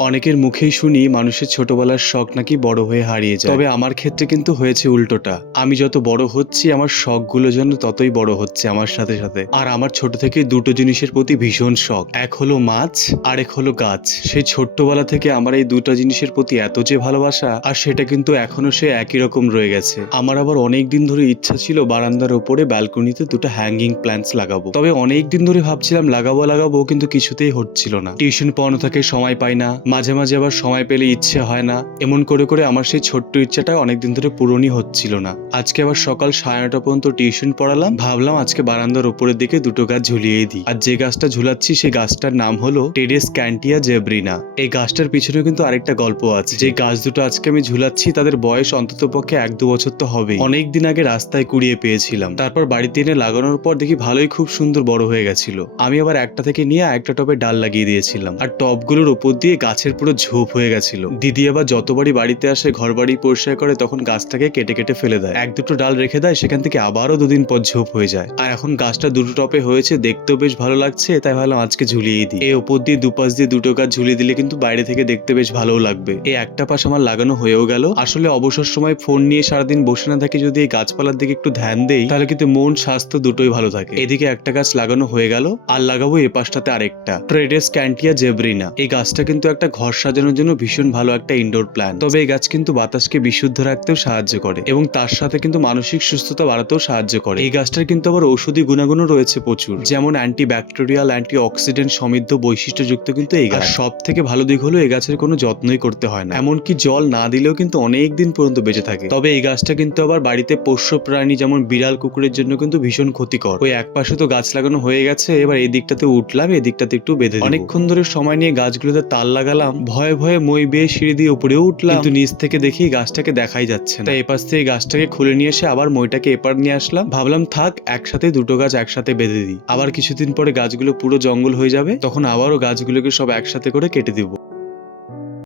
অনেকের মুখেই শুনি মানুষের ছোটবেলার শখ নাকি বড় হয়ে হারিয়ে যায়। তবে আমার ক্ষেত্রে কিন্তু হয়েছে উল্টোটা। আমি যত বড় হচ্ছি, আমার শখগুলো যেন ততই বড় হচ্ছে আমার সাথে সাথে। আর আমার ছোট থেকে দুটো জিনিসের প্রতি ভীষণ শখ। এক হলো মাছ আর এক হলো গাছ। সেই ছোট্টবেলা থেকে আমার এই দুটো জিনিসের প্রতি এত যে ভালোবাসা, আর সেটা কিন্তু এখনও সে একই রকম রয়ে গেছে। আমার আবার অনেক দিন ধরে ইচ্ছা ছিল বারান্দার ওপরে ব্যালকনিতে দুটো হ্যাঙ্গিং প্ল্যান্টস লাগাবো। তবে অনেক দিন ধরে ভাবছিলাম লাগাবো লাগাবো, কিন্তু কিছুতেই হচ্ছিল না। টিউশন পড়ানো থাকে, সময় পাই না। মাঝে মাঝে আবার সময় পেলে ইচ্ছে হয় না। এমন করে করে আমার সেই ছোট্ট ইচ্ছাটা অনেকদিন ধরে পূরণই হচ্ছিল না। আজকে আবার সকাল সাড়ে নটা পর্যন্ত টিউশন পড়ালাম। ভাবলাম আজকে বারান্দার উপরের দিকে দুটো গাছ ঝুলিয়েই দিই। আর যে গাছটা ঝুলাচ্ছি সেই গাছটার নাম হলো টেডেস ক্যান্টিয়া জেব্রিনা। এই গাছটার পিছনে কিন্তু আরেকটা গল্প আছে। যে গাছ দুটো আজকে আমি ঝুলাচ্ছি তাদের বয়স অন্তত পক্ষে এক দু বছর তো হবে অনেক দিন আগে রাস্তায় কুড়িয়ে পেয়েছিলাম। তারপর বাড়িতে এনে লাগানোর পর দেখি ভালোই খুব সুন্দর বড় হয়ে গেছিল। আমি আবার একটা থেকে নিয়ে একটা টবে ডাল লাগিয়ে দিয়েছিলাম। আর টবগুলোর উপর দিয়ে গাছের পুরো ঝোপ হয়ে গেছিল। দিদি আবার যতবারই বাড়িতে আসে ঘর বাড়ি পরিষ্কার করে, তখন গাছটাকে কেটে কেটে ফেলে দেয়। এক দুটো ডাল রেখে দেয়, সেখান থেকে আবারও দুদিন পর ঝোপ হয়ে যায়। আর এখন গাছটা দুটো টপে হয়েছে, দেখতেও বেশ ভালো লাগছে, তাই ভাবলাম আজকে ঝুলিয়ে দিই। এই ওপর দিয়ে দুপাশ দিয়ে দুটো গাছ ঝুলিয়ে দিলে কিন্তু বাইরে থেকে দেখতে বেশ ভালোও লাগবে। এই একটা পাশ আমার লাগানো হয়েও গেল। আসলে অবসর সময় ফোন নিয়ে সারাদিন বসে না থাকি যদি এই গাছপালার দিকে একটু ধ্যান দেই, তাহলে কিন্তু মন, স্বাস্থ্য দুটোই ভালো থাকে। এদিকে একটা গাছ লাগানো হয়ে গেল, আর লাগাবো এ পাশটাতে আরেকটা। ট্রেডেস ক্যান্টিয়া জেব্রিনা এই গাছটা কিন্তু একটা ঘর সাজানোর জন্য ভীষণ ভালো একটা ইনডোর প্ল্যান তবে এই গাছ কিন্তু বাতাসকে বিশুদ্ধ রাখতেও সাহায্য করে এবং তার সাথে কিন্তু মানসিক সুস্থতা বাড়াতেও সাহায্য করে। এই গাছটার কিন্তু আবার ঔষধি গুণাগুণও রয়েছে প্রচুর, যেমন অ্যান্টি ব্যাকটেরিয়াল অ্যান্টি অক্সিডেন্ট সমৃদ্ধ বৈশিষ্ট্যযুক্ত কিন্তু এই গাছ। সব থেকে ভালো দিক হলো এই গাছের কোনো যত্নই করতে হয় না, এমনকি জল না দিলেও কিন্তু অনেক দিন পর্যন্ত বেঁচে থাকে। তবে এই গাছটা কিন্তু আবার বাড়িতে পোষ্য প্রাণী যেমন বিড়াল, কুকুরের জন্য কিন্তু ভীষণ ক্ষতিকর। ওই এক পাশে তো গাছ লাগানো হয়ে গেছে, এবার এই দিকটাতে উঠলাম, এই দিকটাতে একটু বেঁধে অনেকক্ষণ ধরে সময় নিয়ে গাছগুলোতে তাল লাগালাম ভয়ে ভয়ে মই বেয়ে সিঁড়ি দিয়ে উপরে উঠলাম। কিন্তু নিচ থেকে দেখি গাছটাকে দেখাই যাচ্ছে না। তাই এপাশ থেকে গাছটাকে খুলে নিয়ে এসে আবার মইটাকে এপার নিয়ে আসলাম। ভাবলাম, থাক, একসাথে দুটো গাছ একসাথে বেঁধে দিই। আবার কিছুদিন পরে গাছগুলো পুরো জঙ্গল হয়ে যাবে, তখন আবারও গাছগুলোকে সব একসাথে করে কেটে দিব।